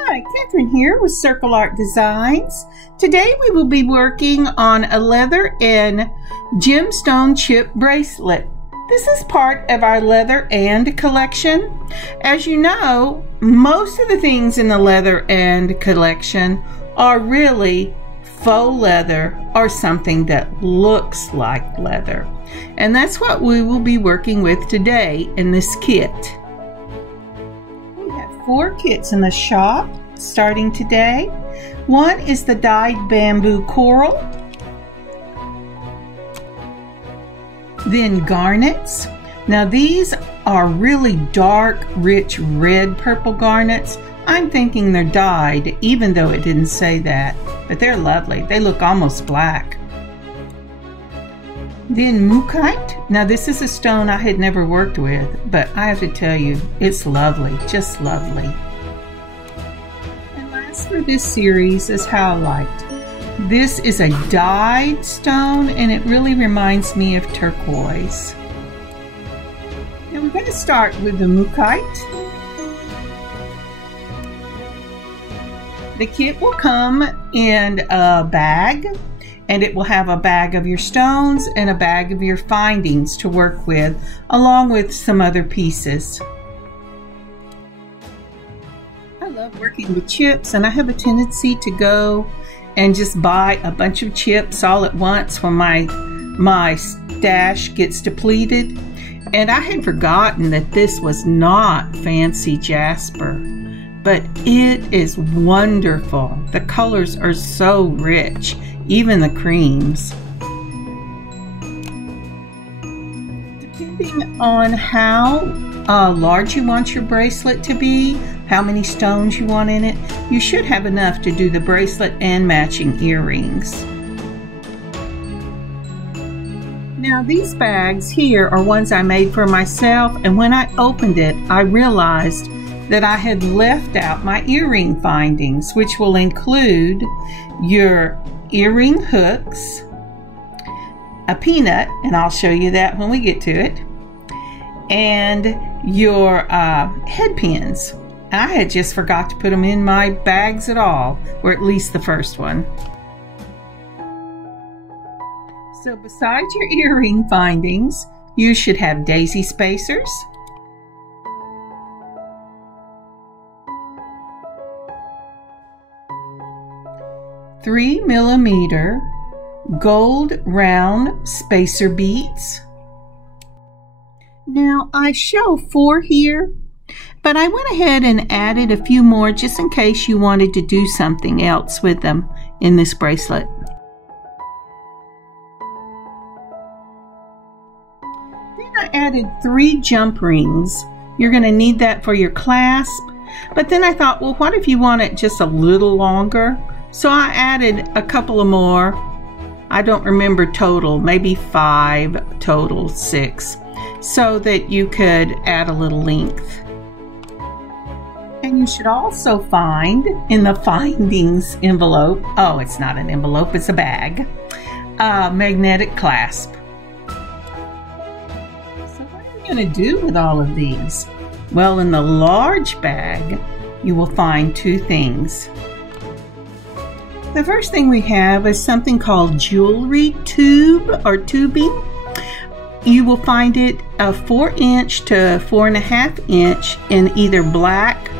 Hi, Kathryn here with Circle Art Designs. Today we will be working on a leather and gemstone chip bracelet. This is part of our leather and collection. As you know, most of the things in the leather and collection are really faux leather or something that looks like leather. And that's what we will be working with today in this kit. We have 4 kits in the shop starting today. One is the dyed bamboo coral, then garnets. Now these are really dark, rich red purple garnets. I'm thinking they're dyed, even though it didn't say that, but they're lovely. They look almost black. Then mookaite. Now this is a stone I had never worked with, but I have to tell you, it's lovely, just lovely. And last for this series is howlite. This is a dyed stone and it really reminds me of turquoise. Now we're going to start with the mookaite. The kit will come in a bag, and it will have a bag of your stones and a bag of your findings to work with, along with some other pieces. I love working with chips, and I have a tendency to go and just buy a bunch of chips all at once when my stash gets depleted. And I had forgotten that this was not fancy jasper, but it is wonderful. The colors are so rich, even the creams. Depending on how large you want your bracelet to be, how many stones you want in it, you should have enough to do the bracelet and matching earrings. Now these bags here are ones I made for myself, and when I opened it, I realized that I had left out my earring findings, which will include your earring hooks, a peanut, and I'll show you that when we get to it, and your head pins. I had just forgot to put them in my bags at all, or at least the first one. So besides your earring findings, you should have daisy spacers, $3mm gold round spacer beads. Now I show 4 here, but I went ahead and added a few more just in case you wanted to do something else with them in this bracelet. Then I added 3 jump rings. You're going to need that for your clasp, but then I thought, well, what if you want it just a little longer? So I added a couple of more. I don't remember total, maybe 5 total, 6, so that you could add a little length. And you should also find in the findings envelope, oh, it's not an envelope, it's a bag, a magnetic clasp. So what are you going to do with all of these? Well, in the large bag, you will find 2 things. The first thing we have is something called jewelry tube or tubing. You will find it a 4" to 4.5" in either black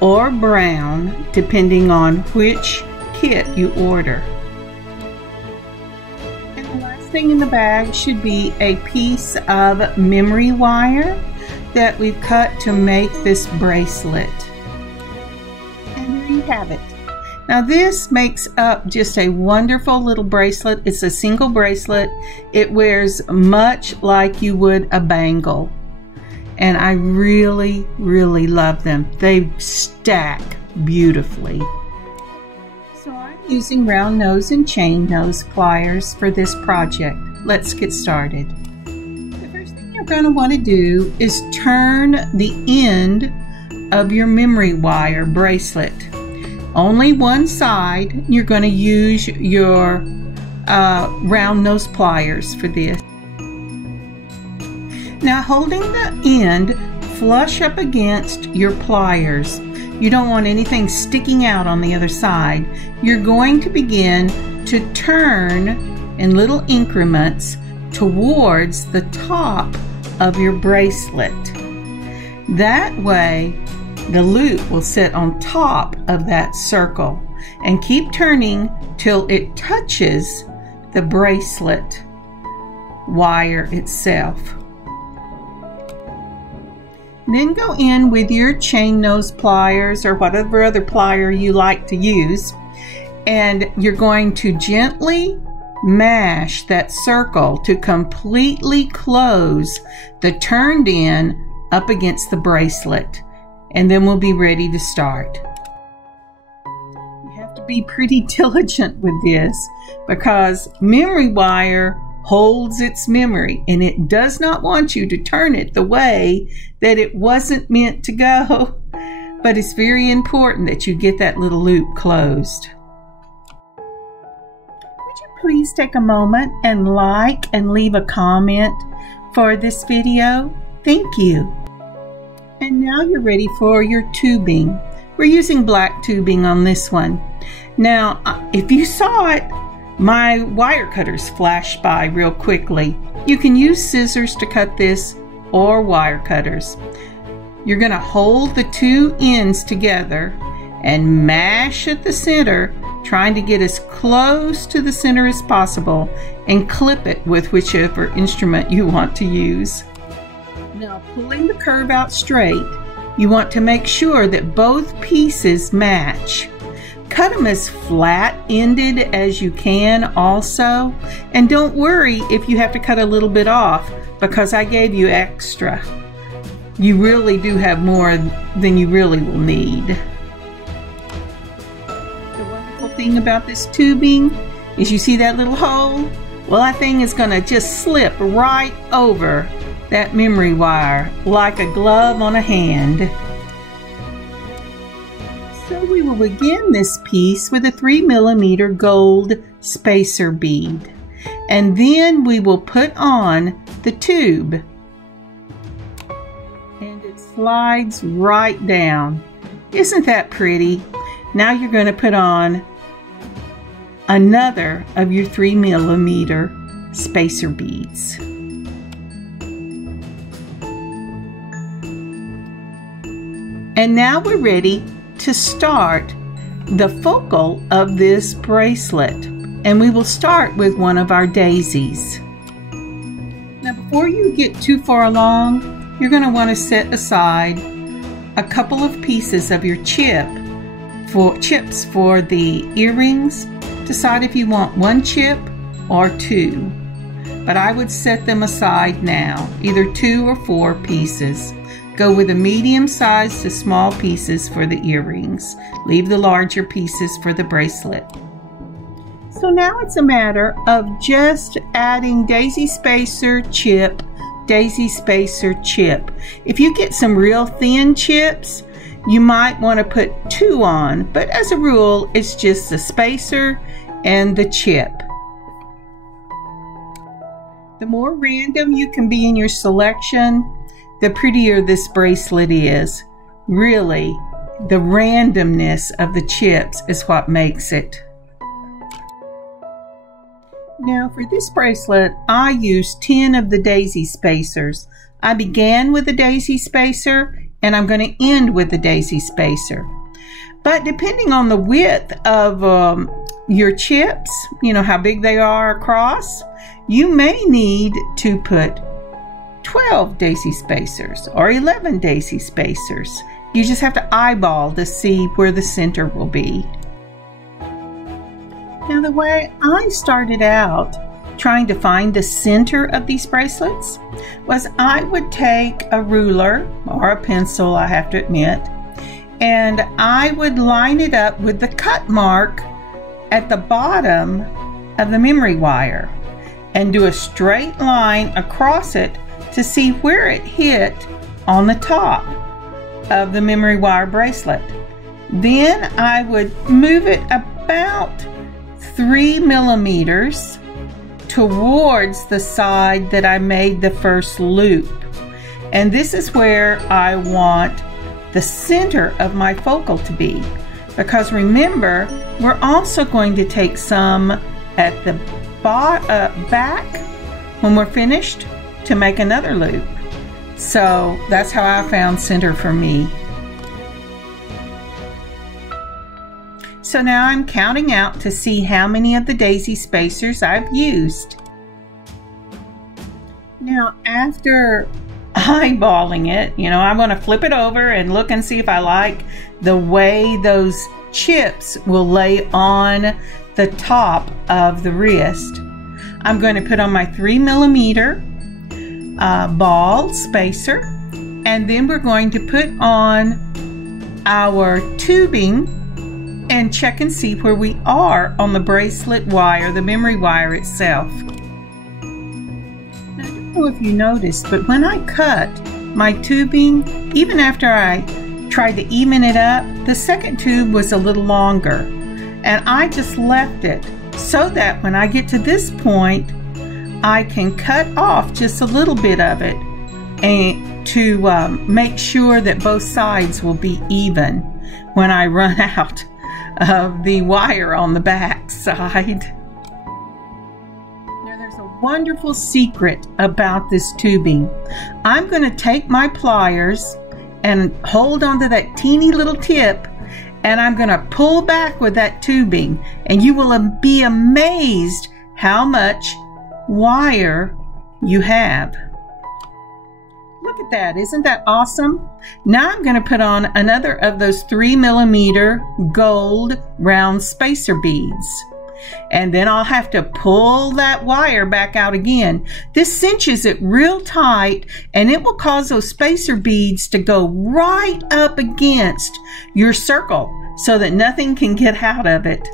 or brown, depending on which kit you order. And the last thing in the bag should be a piece of memory wire that we've cut to make this bracelet. And there you have it. Now this makes up just a wonderful little bracelet. It's a single bracelet. It wears much like you would a bangle. And I really, really love them. They stack beautifully. So I'm using round nose and chain nose pliers for this project. Let's get started. The first thing you're going to want to do is turn the end of your memory wire bracelet. Only one side. You're going to use your round nose pliers for this. Now holding the end flush up against your pliers. You don't want anything sticking out on the other side. You're going to begin to turn in little increments towards the top of your bracelet. That way, the loop will sit on top of that circle, and keep turning till it touches the bracelet wire itself. Then go in with your chain nose pliers or whatever other plier you like to use, and you're going to gently mash that circle to completely close the turned end up against the bracelet, and then we'll be ready to start. You have to be pretty diligent with this because memory wire holds its memory, and it does not want you to turn it the way that it wasn't meant to go. But it's very important that you get that little loop closed. Would you please take a moment and like and leave a comment for this video? Thank you. And now you're ready for your tubing. We're using black tubing on this one. Now, if you saw it, my wire cutters flashed by real quickly. You can use scissors to cut this or wire cutters. You're going to hold the two ends together and mash at the center, trying to get as close to the center as possible, and clip it with whichever instrument you want to use. Now, pulling the curve out straight, you want to make sure that both pieces match. Cut them as flat-ended as you can also, and don't worry if you have to cut a little bit off because I gave you extra. You really do have more than you really will need. The wonderful thing about this tubing is you see that little hole? Well, that thing is going to just slip right over that memory wire like a glove on a hand. So we will begin this piece with a 3mm gold spacer bead, and then we will put on the tube, and it slides right down. Isn't that pretty? Now you're going to put on another of your 3mm spacer beads. And now we're ready to start the focal of this bracelet, and we will start with one of our daisies. Now, before you get too far along, you're going to want to set aside a couple of pieces of your chips for the earrings. Decide if you want one chip or two, but I would set them aside now, either 2 or 4 pieces. Go with a medium size to small pieces for the earrings. Leave the larger pieces for the bracelet. So now it's a matter of just adding daisy spacer chip, daisy spacer chip. If you get some real thin chips, you might want to put 2 on, but as a rule, it's just the spacer and the chip. The more random you can be in your selection, the prettier this bracelet is. Really, the randomness of the chips is what makes it. Now for this bracelet, I used 10 of the daisy spacers. I began with a daisy spacer, and I'm going to end with the daisy spacer. But depending on the width of your chips, you know how big they are across, you may need to put 12 daisy spacers or 11 daisy spacers. You just have to eyeball to see where the center will be. Now the way I started out trying to find the center of these bracelets was I would take a ruler or a pencil, I have to admit, and I would line it up with the cut mark at the bottom of the memory wire and do a straight line across it to see where it hit on the top of the memory wire bracelet. Then I would move it about 3 millimeters towards the side that I made the first loop. And this is where I want the center of my focal to be. Because remember, we're also going to take some at the back when we're finished to make another loop. So that's how I found center for me. So now I'm counting out to see how many of the daisy spacers I've used. Now after eyeballing it, I'm going to flip it over and look and see if I like the way those chips will lay on the top of the wrist. I'm going to put on my 3mm ball spacer, and then we're going to put on our tubing and check and see where we are on the bracelet wire, the memory wire itself. Now, I don't know if you noticed, but when I cut my tubing, even after I tried to even it up, the second tube was a little longer, and I just left it so that when I get to this point, I can cut off just a little bit of it and to make sure that both sides will be even when I run out of the wire on the back side. Now there's a wonderful secret about this tubing. I'm going to take my pliers and hold onto that teeny little tip, and I'm going to pull back with that tubing, and you will be amazed how much wire you have. Look at that, isn't that awesome? Now I'm going to put on another of those 3mm gold round spacer beads. And then I'll have to pull that wire back out again. This cinches it real tight, and it will cause those spacer beads to go right up against your circle so that nothing can get out of it.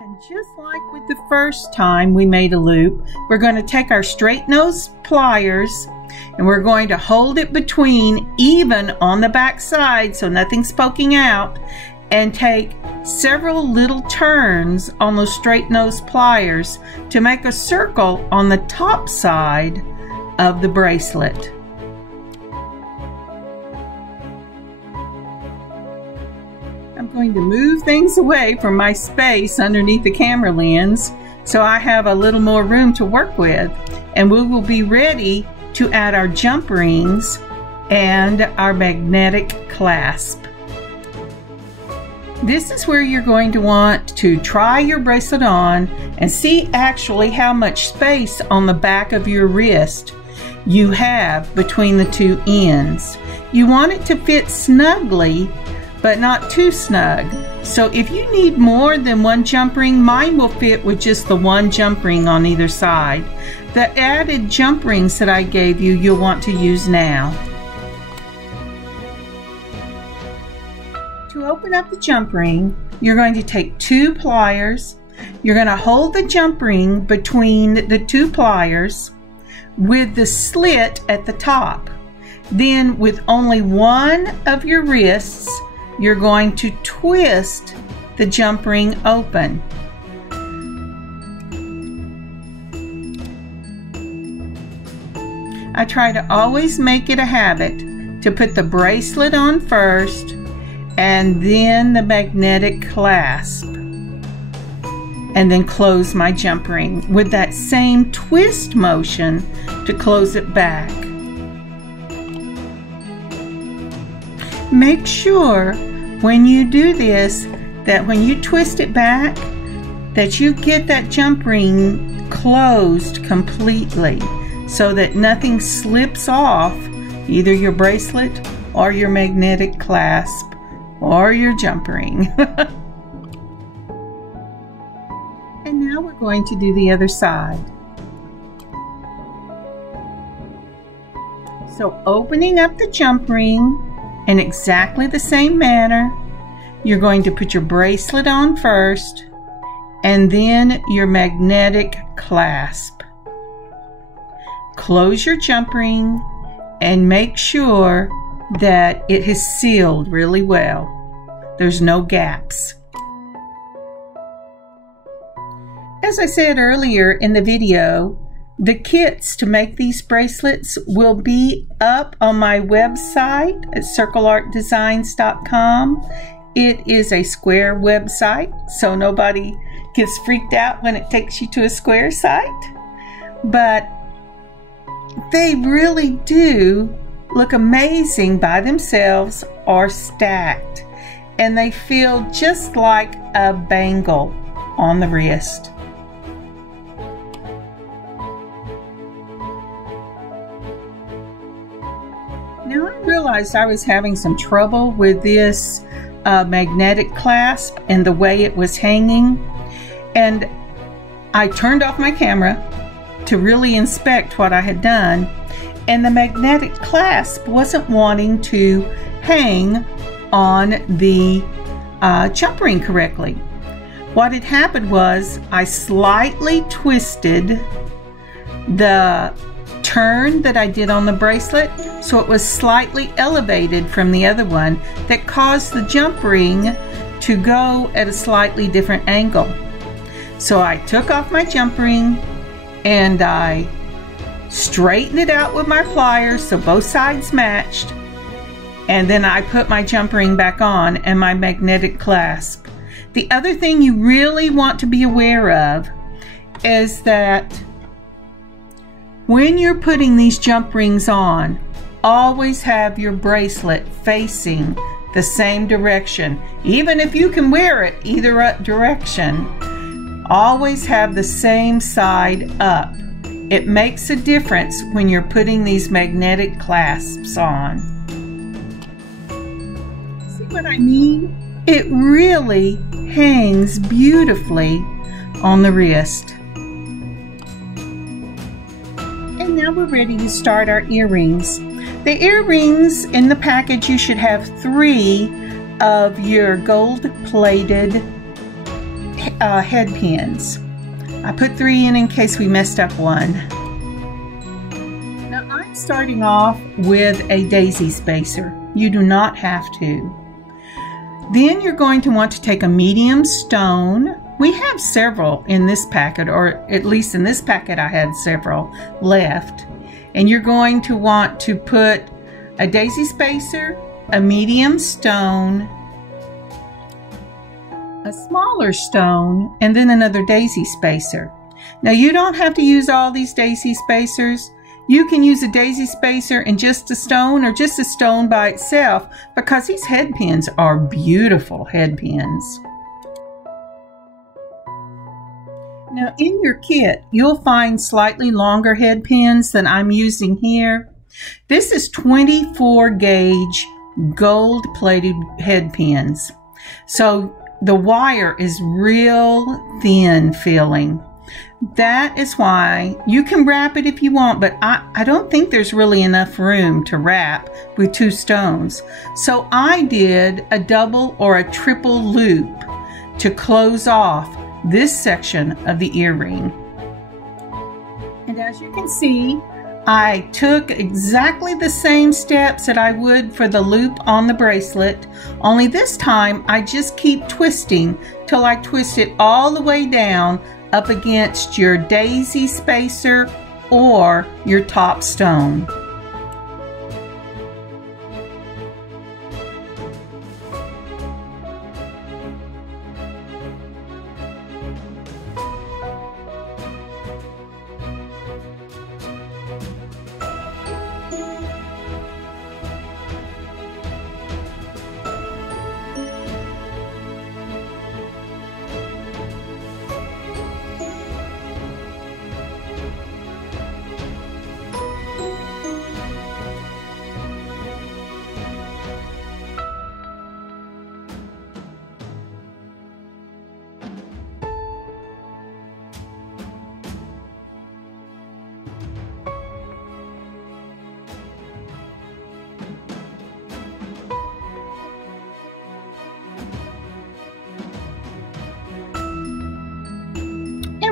And just like with the first time we made a loop, we're going to take our straight nose pliers and we're going to hold it between even on the back side so nothing's poking out, and take several little turns on those straight nose pliers to make a circle on the top side of the bracelet. I'm going to move things away from my space underneath the camera lens so I have a little more room to work with, and we will be ready to add our jump rings and our magnetic clasp. This is where you're going to want to try your bracelet on and see actually how much space on the back of your wrist you have between the two ends. You want it to fit snugly, but not too snug. So if you need more than one jump ring, mine will fit with just the one jump ring on either side. The added jump rings that I gave you, you'll want to use now. To open up the jump ring, you're going to take two pliers. You're going to hold the jump ring between the two pliers with the slit at the top. Then with only one of your wrists, you're going to twist the jump ring open. I try to always make it a habit to put the bracelet on first and then the magnetic clasp, and then close my jump ring with that same twist motion to close it back. Make sure when you do this that when you twist it back that you get that jump ring closed completely so that nothing slips off either your bracelet or your magnetic clasp or your jump ring. And now we're going to do the other side. So opening up the jump ring in exactly the same manner, you're going to put your bracelet on first and then your magnetic clasp. Close your jump ring and make sure that it is sealed really well. There's no gaps. As I said earlier in the video, The kits to make these bracelets will be up on my website at circleartdesigns.com. It is a square website, so nobody gets freaked out when it takes you to a square site. But they really do look amazing by themselves or stacked, and they feel just like a bangle on the wrist. Now I realized I was having some trouble with this magnetic clasp and the way it was hanging, and I turned off my camera to really inspect what I had done, and the magnetic clasp wasn't wanting to hang on the jump ring correctly. What had happened was I slightly twisted the turn that I did on the bracelet, so it was slightly elevated from the other one, that caused the jump ring to go at a slightly different angle. So I took off my jump ring and I straightened it out with my pliers so both sides matched, and then I put my jump ring back on and my magnetic clasp. The other thing you really want to be aware of is that when you're putting these jump rings on, always have your bracelet facing the same direction. Even if you can wear it either direction, always have the same side up. It makes a difference when you're putting these magnetic clasps on. See what I mean? It really hangs beautifully on the wrist. And now we're ready to start our earrings. The earrings in the package, you should have 3 of your gold-plated head pins. I put 3 in case we messed up one. Now I'm starting off with a daisy spacer. You do not have to. Then you're going to want to take a medium stone. We have several in this packet, or at least in this packet I had several left. And you're going to want to put a daisy spacer, a medium stone, a smaller stone, and then another daisy spacer. Now you don't have to use all these daisy spacers. You can use a daisy spacer and just a stone, or just a stone by itself, because these head pins are beautiful head pins. Now in your kit, you'll find slightly longer head pins than I'm using here. This is 24 gauge gold plated head pins. So the wire is real thin feeling. That is why you can wrap it if you want, but I don't think there's really enough room to wrap with 2 stones. So I did a double or a triple loop to close off this section of the earring. And as you can see, I took exactly the same steps that I would for the loop on the bracelet, only this time I just keep twisting till I twist it all the way down up against your daisy spacer or your top stone.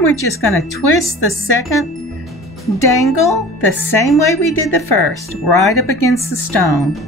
We're just going to twist the second dangle the same way we did the first, right up against the stone.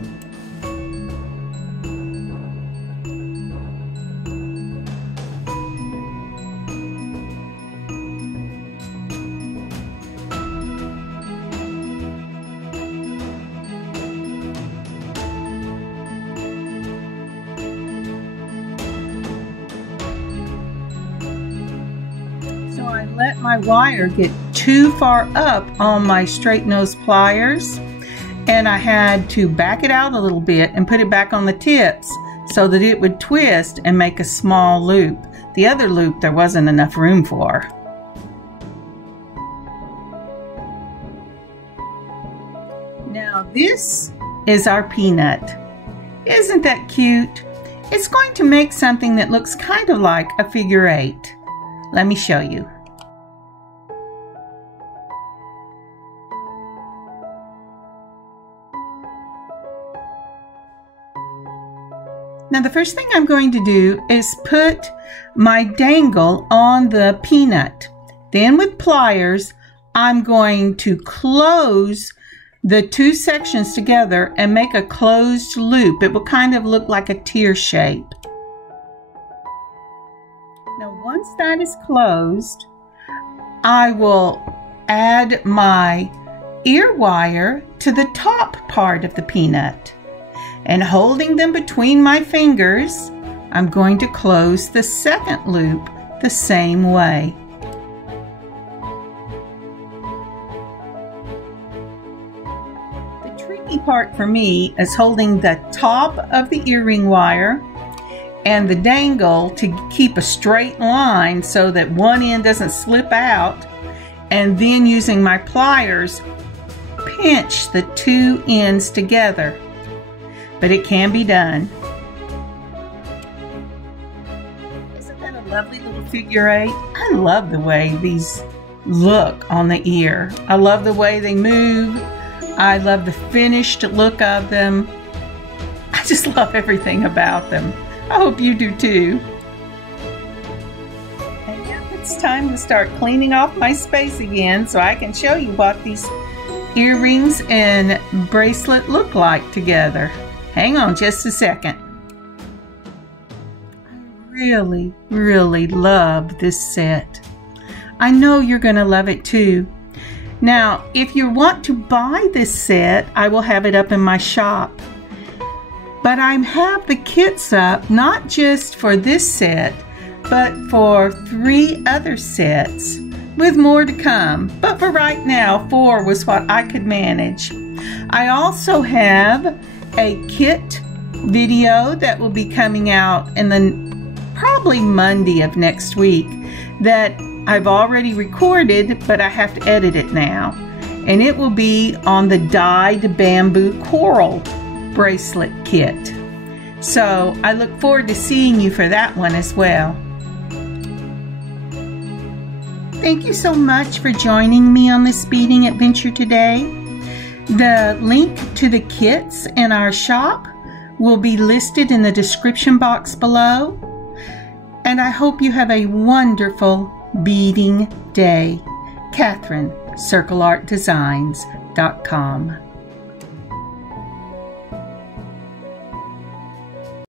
my wire get too far up on my straight nose pliers, and I had to back it out a little bit and put it back on the tips so that it would twist and make a small loop. The other loop there wasn't enough room for. Now this is our peanut. Isn't that cute? It's going to make something that looks kind of like a figure 8. Let me show you. Now the first thing I'm going to do is put my dangle on the peanut. Then with pliers, I'm going to close the two sections together and make a closed loop. It will kind of look like a tear shape. Now once that is closed, I will add my ear wire to the top part of the peanut. And holding them between my fingers, I'm going to close the second loop the same way. The tricky part for me is holding the top of the earring wire and the dangle to keep a straight line so that one end doesn't slip out, and then using my pliers, pinch the two ends together. But it can be done. Isn't that a lovely little figure 8? I love the way these look on the ear. I love the way they move. I love the finished look of them. I just love everything about them. I hope you do too. And now it's time to start cleaning off my space again so I can show you what these earrings and bracelet look like together. Hang on just a second. I really, really love this set. I know you're going to love it too. Now, if you want to buy this set, I will have it up in my shop. But I have the kits up not just for this set, but for 3 other sets, with more to come. But for right now, 4 was what I could manage. I also have a kit video that will be coming out in the probably Monday of next week that I've already recorded, but I have to edit it now. And it will be on the dyed bamboo coral bracelet kit. So I look forward to seeing you for that one as well. Thank you so much for joining me on this beading adventure today. The link to the kits in our shop will be listed in the description box below. And I hope you have a wonderful beading day. Kathryn, CircleArtDesigns.com.